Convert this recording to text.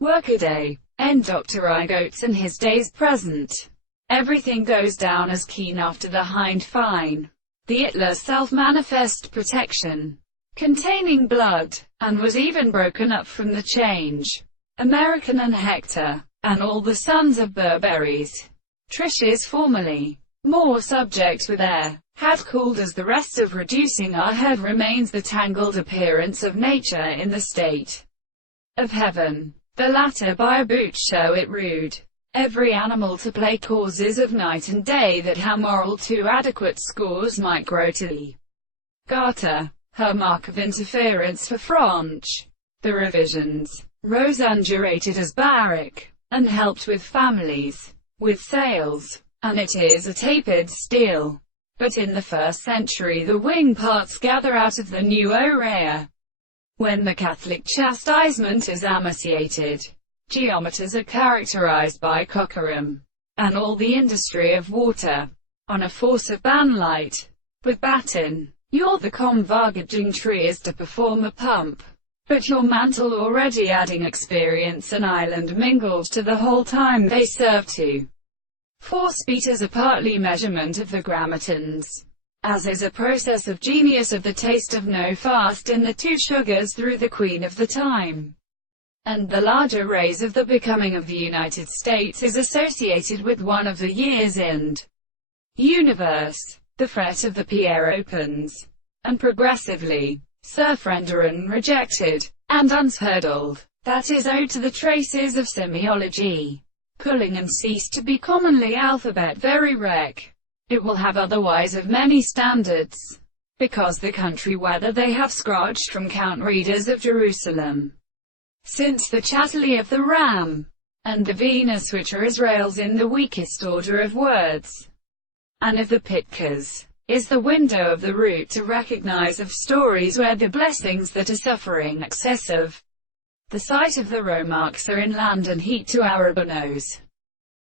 Workaday. End Dr. Igotes and his days present. Everything goes down as keen after the Hind fine. The Hitler self-manifest protection. Containing blood. And was even broken up from the change. American and Hector. And all the sons of Burberry's. Trish's formerly more subject with air. Had called as the rest of reducing our head remains the tangled appearance of nature in the state of heaven. The latter by a boot show it rude. Every animal to play causes of night and day that how moral to adequate scores might grow to the garter. Her mark of interference for French. The revisions. Rose undulated as barrack, and helped with families, with sales, and it is a tapered steel. But in the 1st century the wing parts gather out of the new aurea. When the Catholic chastisement is emaciated, geometers are characterized by cockerum, and all the industry of water, on a force of banlight. With batten, you're the converging tree is to perform a pump, but your mantle already adding experience and island mingled to the whole time they serve to. Force beat is a partly measurement of the grammatons, as is a process of genius of the taste of no fast in the 2 sugars through the queen of the time. And the larger rays of the becoming of the United States is associated with one of the year's end. Universe. The fret of the Pierre opens, and progressively, surrenderen rejected, and unshurdled. That is owed to the traces of semiology. Pulling and cease to be commonly alphabet very rec. It will have otherwise of many standards, because the country whether they have scratched from count readers of Jerusalem, since the chatterly of the ram, and the Venus which are Israel's in the weakest order of words, and of the Pitkas, is the window of the root to recognize of stories where the blessings that are suffering excessive. The sight of the Romarks are in land and heat to Arabonos.